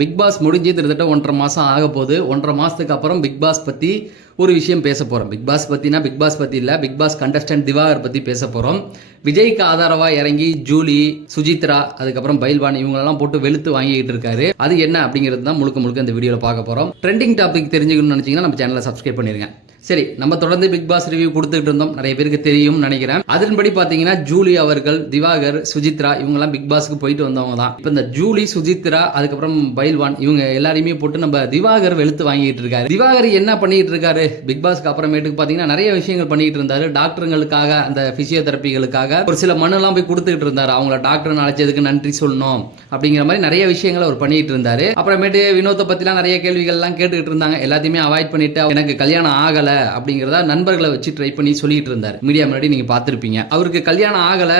Big pass முடிஞ்சு கிட்டத்தட்ட 1.5 மாதம் ஆக போகுது. 1.5 மாதத்துக்கு அப்புறம் பிக் பாஸ் பற்றி ஒரு விஷயம் பேச போகிறோம். பிக் பாஸ் பற்றினா பிக் பாஸ் பற்றி இல்லை, பிக் பாஸ் கண்டஸ்டன்ட் திவாகர் பற்றி பேச போகிறோம். விஜய்க்கு ஆதரவாக இறங்கி ஜூலி, சுஜித்ரா, அதுக்கப்புறம் பைல்வான் இவங்களெல்லாம் போட்டு வெளுத்து வாங்கிட்டு இருக்காரு. அது என்ன அப்படிங்கிறது தான் முழுக்க இந்த வீடியோவில் பார்க்க போகிறோம். ட்ரெண்டிங் டாபிக் தெரிஞ்சுக்கணும்னு நினச்சிங்கன்னா நம்ம சேனலை சப்ஸ்கிரைப் பண்ணிடுங்க. சரி, நம்ம தொடர்ந்து பிக் பாஸ் ரிவ்யூ கொடுத்துட்டு இருந்தோம். நிறைய பேருக்கு தெரியும் நினைக்கிறேன். அதன்படி பார்த்தீங்கன்னா ஜூலி அவர்கள், திவாகர், சுஜித்ரா இவங்கெல்லாம் பிக் பாஸ்க்கு போயிட்டு வந்தவங்க தான். இப்போ இந்த ஜூலி, சுஜித்ரா, அதுக்கப்புறம் பைல்வான் இவங்க எல்லாரையுமே போட்டு நம்ம திவாகர் வெளுத்து வாங்கிட்டு இருக்காரு. திவாகர் என்ன பண்ணிட்டு இருக்காரு பிக் பாஸ்க்கு அப்புறமேட்டுக்கு பார்த்தீங்கன்னா நிறைய விஷயங்கள் பண்ணிட்டு இருந்தாரு. டாக்டருங்களுக்காக, அந்த பிசியோதெரபிகளுக்காக ஒரு சில மனுலாம் போய் கொடுத்துட்டு இருந்தாரு. அவங்கள டாக்டர் அழைச்சதுக்கு நன்றி சொல்லணும் அப்படிங்கிற மாதிரி நிறைய விஷயங்களை அவர் பண்ணிட்டு இருந்தாரு. அப்புறமேட்டு வினோத்தை பத்திலாம் நிறைய கேள்விகள்லாம் கேட்டுக்கிட்டு இருந்தாங்க. எல்லாத்தையுமே அவாய்ட் பண்ணிட்டு எனக்கு கல்யாணம் ஆகல அப்படிங்கிறதா நண்பர்களை வச்சு ட்ரை பண்ணி சொல்லிட்டு இருந்தார். மீடியா முன்னாடி நீங்க பார்த்திருப்பீங்க. அவருக்கு கல்யாணம் ஆகல,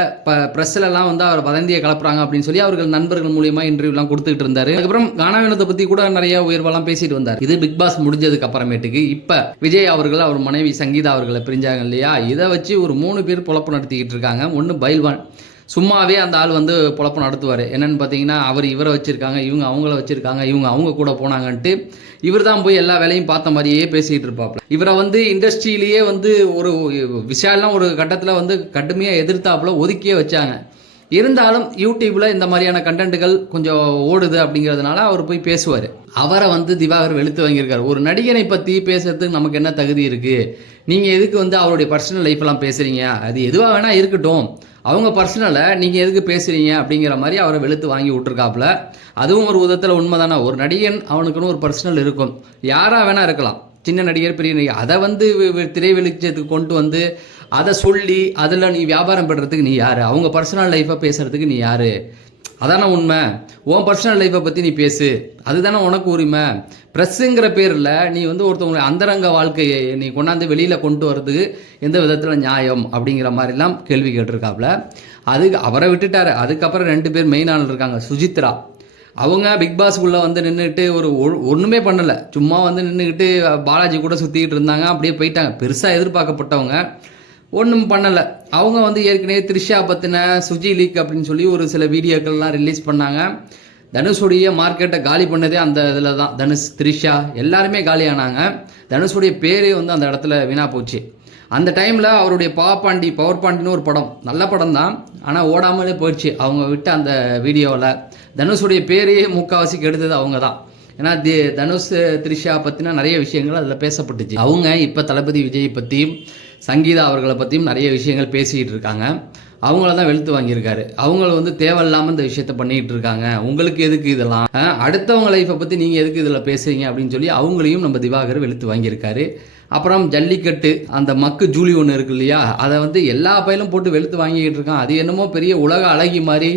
பிரஸ்ல எல்லாம் வந்து அவர் வதந்தியை கலப்புறாங்க அப்படின்னு சொல்லி அவர்கள் நண்பர்கள் மூலியமா இன்டர்வியூ எல்லாம் கொடுத்துட்டு இருந்தாரு. அதுக்கப்புறம் கானாவினத்தை பத்தி கூட நிறைய உயர்வெல்லாம் பேசிட்டு வந்தார். இது பிக் பாஸ் முடிஞ்சதுக்கு அப்புறமேட்டுக்கு இப்ப விஜய் அவர்கள், அவர் மனைவி சங்கீதா அவர்களை பிரிஞ்சாங்க இல்லையா, இதை வச்சு ஒரு 3 பேர் பொழப்பு நடத்திக்கிட்டு இருக்காங்க. ஒன்னு பைல்வான், சும்மாவே அந்த ஆள் வந்து பொழப்பு நடத்துவார். என்னன்னு பார்த்தீங்கன்னா, அவர் இவரை வச்சிருக்காங்க, இவங்க அவங்கள வச்சிருக்காங்க, இவங்க அவங்க கூட போனாங்கன்ட்டு இவர் தான் போய் எல்லா வேலையும் பார்த்த மாதிரியே பேசிகிட்டு இருப்பாப்ல. இவரை வந்து இண்டஸ்ட்ரியிலேயே வந்து ஒரு விஷயம்லாம் ஒரு கட்டத்தில் வந்து கடுமையாக எதிர்த்தாப்புல ஒதுக்கியே வச்சாங்க. இருந்தாலும் யூடியூப்ல இந்த மாதிரியான கண்டென்ட்டுகள் கொஞ்சம் ஓடுது அப்படிங்கிறதுனால அவர் போய் பேசுவார். அவரை வந்து திவாகர் வெளுத்து வாங்கியிருக்காரு. ஒரு நடிகனை பற்றி பேசுறதுக்கு நமக்கு என்ன தகுதி இருக்குது? நீங்கள் எதுக்கு வந்து அவருடைய பர்சனல் லைஃப்லாம் பேசுகிறீங்க? அது எதுவாக வேணால் இருக்கட்டும், அவங்க பர்சனலை நீங்கள் எதுக்கு பேசுகிறீங்க அப்படிங்கிற மாதிரி அவரை வெளுத்து வாங்கி விட்டுருக்காப்புல. அதுவும் ஒரு விதத்தில் உண்மை தானே. ஒரு நடிகன் அவனுக்குன்னு ஒரு பர்சனல் இருக்கும். யாராக வேணால் இருக்கலாம், சின்ன நடிகர், பெரிய நடிகர். அதை வந்து திரை வெளிச்சத்துக்கு கொண்டு வந்து அதை சொல்லி அதில் நீ வியாபாரம் பண்ணுறதுக்கு நீ யார்? அவங்க பர்சனல் லைஃப்பை பேசுகிறதுக்கு நீ யார்? அதான உண்மை. உன் பர்சனல் லைஃப்பை பற்றி நீ பேசு, அதுதானே உனக்கு உரிமை. ப்ரெஸ்ஸுங்கிற பேரில் நீ வந்து ஒருத்தவங்களுடைய அந்தரங்க வாழ்க்கையை நீ கொண்டாந்து வெளியில் கொண்டு வரதுக்கு எந்த விதத்தில் நியாயம் அப்படிங்கிற மாதிரிலாம் கேள்வி கேட்டிருக்காப்புல. அதுக்கு அவரை விட்டுட்டாரு. அதுக்கப்புறம் 2 பேர் மெயின் ஆள் இருக்காங்க. சுஜித்ரா, அவங்க பிக் பாஸ்க்குள்ளே வந்து நின்றுக்கிட்டு ஒன்றுமே பண்ணலை, சும்மா வந்து நின்றுக்கிட்டு பாலாஜி கூட சுற்றிக்கிட்டு இருந்தாங்க. அப்படியே போயிட்டாங்க. பெருசாக எதிர்பார்க்கப்பட்டவங்க, ஒன்றும் பண்ணலை. அவங்க வந்து ஏற்கனவே த்ரிஷா பற்றின சுஜி லீக் அப்படின்னு சொல்லி ஒரு சில வீடியோக்கள்லாம் ரிலீஸ் பண்ணாங்க. தனுஷுடைய மார்க்கெட்டை காலி பண்ணதே அந்த இதில் தான். தனுஷ், த்ரிஷா எல்லாருமே காலியானாங்க. தனுஷுடைய பேரே வந்து அந்த இடத்துல வீணாக போச்சு. அந்த டைமில் அவருடைய பவர் பாண்டின்னு ஒரு படம், நல்ல படம் தான், ஆனால் ஓடாமலே போயிடுச்சு. அவங்க விட்ட அந்த வீடியோவில் தனுஷுடைய பேரையே முக்கால்வாசி கெடுத்தது அவங்க தான். ஏன்னா தனுஷ், த்ரிஷா பற்றினா நிறைய விஷயங்கள் அதில் பேசப்பட்டுச்சு. அவங்க இப்போ தளபதி விஜய் பற்றியும் சங்கீதா அவர்களை பற்றியும் நிறைய விஷயங்கள் பேசிக்கிட்டு இருக்காங்க. அவங்கள தான் வெளுத்து வாங்கியிருக்காரு. அவங்கள வந்து தேவையில்லாமல் இந்த விஷயத்த பண்ணிக்கிட்டு இருக்காங்க. உங்களுக்கு எதுக்கு இதெல்லாம்? அடுத்தவங்க லைஃப்பை பற்றி நீங்கள் எதுக்கு இதில் பேசுறீங்க அப்படின்னு சொல்லி அவங்களையும் நம்ம திவாகர் வெளுத்து வாங்கியிருக்காரு. அப்புறம் ஜல்லிக்கட்டு, அந்த மக்கு ஜூலி ஒன்று இருக்கு இல்லையா, அதை வந்து எல்லா பயிலும் போட்டு வெளுத்து வாங்கிக்கிட்டு இருக்கான். அது என்னமோ பெரிய உலக அழகி மாதிரி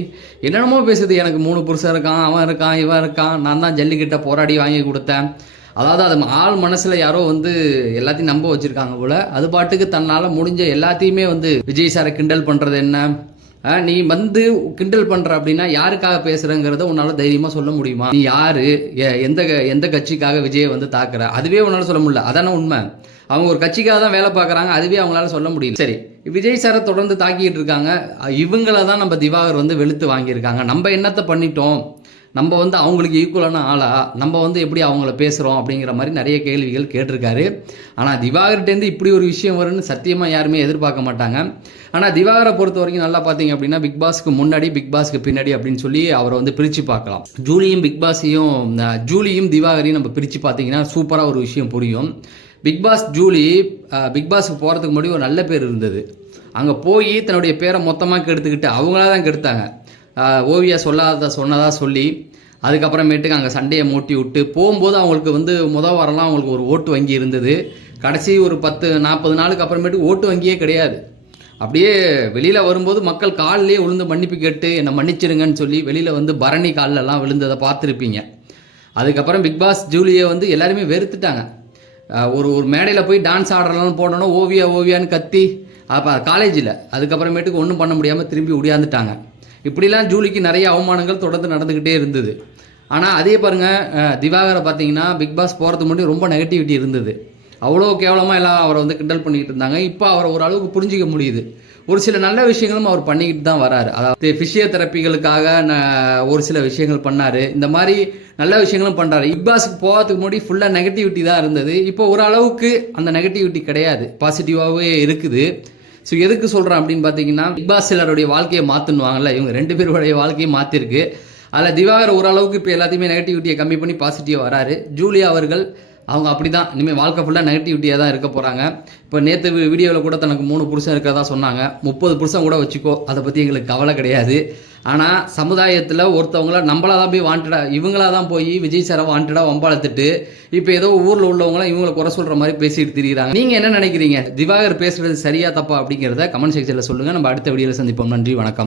என்னென்னமோ பேசுது. எனக்கு 3 புருஷன் இருக்கான், அவன் இருக்கான், இவன் இருக்கான், நான் தான் ஜல்லிக்கட்டை போராடி வாங்கி கொடுத்தேன். அதாவது அது ஆள் மனசில் யாரோ வந்து எல்லாத்தையும் நம்ப வச்சுருக்காங்க போல். அது பாட்டுக்கு தன்னால் முடிஞ்ச எல்லாத்தையுமே வந்து விஜய் சாரை கிண்டல் பண்ணுறது என்ன? நீ வந்து கிண்டல் பண்ணுற அப்படின்னா யாருக்காக பேசுகிறங்கிறத உன்னால் தைரியமாக சொல்ல முடியுமா? நீ யார், எந்த கட்சிக்காக விஜயை வந்து தாக்குற? அதுவே உன்னால் சொல்ல முடியல. அதான உண்மை. அவங்க ஒரு கட்சிக்காக தான் வேலை பார்க்குறாங்க, அதுவே அவங்களால சொல்ல முடியல. சரி, விஜய் சாரை தொடர்ந்து தாக்கிட்டு இருக்காங்க. இவங்கள தான் நம்ம திவாகர் வந்து வெளுத்து வாங்கியிருக்காங்க. நம்ம என்னத்தை பண்ணிட்டோம்? நம்ம வந்து அவங்களுக்கு ஈக்குவலான ஆளா? நம்ம வந்து எப்படி அவங்கள பேசுகிறோம் அப்படிங்கிற மாதிரி நிறைய கேள்விகள் கேட்டிருக்காரு. ஆனால் திவாகர்கிட்டேருந்து இப்படி ஒரு விஷயம் வரும்னு சத்தியமாக யாருமே எதிர்பார்க்க மாட்டாங்க. ஆனால் திவாகரை பொறுத்த வரைக்கும் நல்லா பார்த்தீங்க அப்படின்னா பிக் பாஸ்க்கு முன்னாடி, பிக் பாஸ்க்கு பின்னாடி அப்படின்னு சொல்லி அவரை வந்து பிரித்து பார்க்கலாம். ஜூலியும் திவாகரையும் நம்ம பிரித்து பார்த்தீங்கன்னா சூப்பராக ஒரு விஷயம் புரியும். ஜூலி பிக் பாஸ்க்கு போகிறதுக்கு முன்னாடி ஒரு நல்ல பேர் இருந்தது. அங்கே போய் தன்னுடைய பேரை மொத்தமாக கெடுத்துக்கிட்டு அவங்களா தான் கெடுத்தாங்க. ஓவியா சொன்னதா சொல்லி அதுக்கப்புறமேட்டுக்கு அங்கே சண்டையை மூட்டி விட்டு போகும்போது அவங்களுக்கு வந்து வாரம்லாம் அவங்களுக்கு ஒரு ஓட்டு வங்கி இருந்தது. கடைசி ஒரு 10-40 நாளுக்கு அப்புறமேட்டுக்கு ஓட்டு வங்கியே கிடையாது. அப்படியே வெளியில் வரும்போது மக்கள் காலிலே விழுந்து மன்னிப்பு கேட்டு என்னை மன்னிச்சிருங்கன்னு சொல்லி வெளியில் வந்து பரணி காலிலெல்லாம் விழுந்ததை பார்த்துருப்பீங்க. அதுக்கப்புறம் பிக் பாஸ் ஜூலியை வந்து எல்லாருமே வெறுத்துட்டாங்க. ஒரு மேடையில் போய் டான்ஸ் ஆடுறலாம் போனோன்னா ஓவியான்னு கத்தி அப்போ காலேஜில் அதுக்கப்புறமேட்டுக்கு ஒன்றும் பண்ண முடியாமல் திரும்பி ஒடியாந்துட்டாங்க. இப்படிலாம் ஜூலிக்கு நிறைய அவமானங்கள் தொடர்ந்து நடந்துக்கிட்டே இருந்தது. ஆனால் அதே பாருங்கள், திவாகரை பார்த்தீங்கன்னா பிக் பாஸ் போகிறதுக்கு முன்னாடி ரொம்ப நெகட்டிவிட்டி இருந்தது. அவ்வளோ கேவலமாக எல்லாம் அவரை வந்து கிண்டல் பண்ணிக்கிட்டு இருந்தாங்க. இப்போ அவரை ஓரளவுக்கு புரிஞ்சிக்க முடியுது. ஒரு சில நல்ல விஷயங்களும் அவர் பண்ணிக்கிட்டு தான் வராரு. அதாவது பிசியோதெரப்பிகளுக்காக ஒரு சில விஷயங்கள் பண்ணார். இந்த மாதிரி நல்ல விஷயங்களும் பண்ணுறாரு. பிக் பாஸுக்கு போகிறதுக்கு முன்னாடி ஃபுல்லாக நெகட்டிவிட்டி தான் இருந்தது. இப்போ ஓரளவுக்கு அந்த நெகட்டிவிட்டி கிடையாது, பாசிட்டிவாகவே இருக்குது. ஸோ எதுக்கு சொல்கிறேன் அப்படின்னு பார்த்தீங்கன்னா, பிக் பாஸ் சிலருடைய வாழ்க்கையை மாற்றணுவாங்கல்ல, இவங்க 2 பேருடைய வாழ்க்கையை மாற்றிருக்கு. அதில் திவாகர் ஓரளவுக்கு இப்போ எல்லாத்தையுமே நெகட்டிவிட்டியை கம்மி பண்ணி பாசிட்டிவாக வராரு. ஜூலியா அவர்கள் அவங்க அப்படி தான் இனிமேல் வாழ்க்கை ஃபுல்லாக நெகட்டிவிட்டியாக தான் இருக்க போகிறாங்க. இப்போ நேற்று வீடியோவில் கூட தனக்கு 3 புருஷன் இருக்கிறதா சொன்னாங்க. 30 புருஷன் கூட வச்சுக்கோ, அதை பற்றி எங்களுக்கு கவலை கிடையாது. ஆனால் சமுதாயத்தில் ஒருத்தவங்கள நம்மளாக தான் போய் வாண்டடாக, இவங்களாக தான் போய் விஜய் சாரை வாண்டடாக வம்பாளத்துட்டு இப்போ ஏதோ ஊரில் உள்ளவங்களாம் இவங்களை குறை சொல்கிற மாதிரி பேசிட்டு திரிகிறாங்க. நீங்கள் என்ன நினைக்கிறீங்க? திவாகர் பேசுகிறது சரியா தப்பா அப்படிங்கிறத கமெண்ட் செக்ஷனில் சொல்லுங்கள். நம்ம அடுத்த வீடியோவில் சந்திப்போம். நன்றி, வணக்கம்.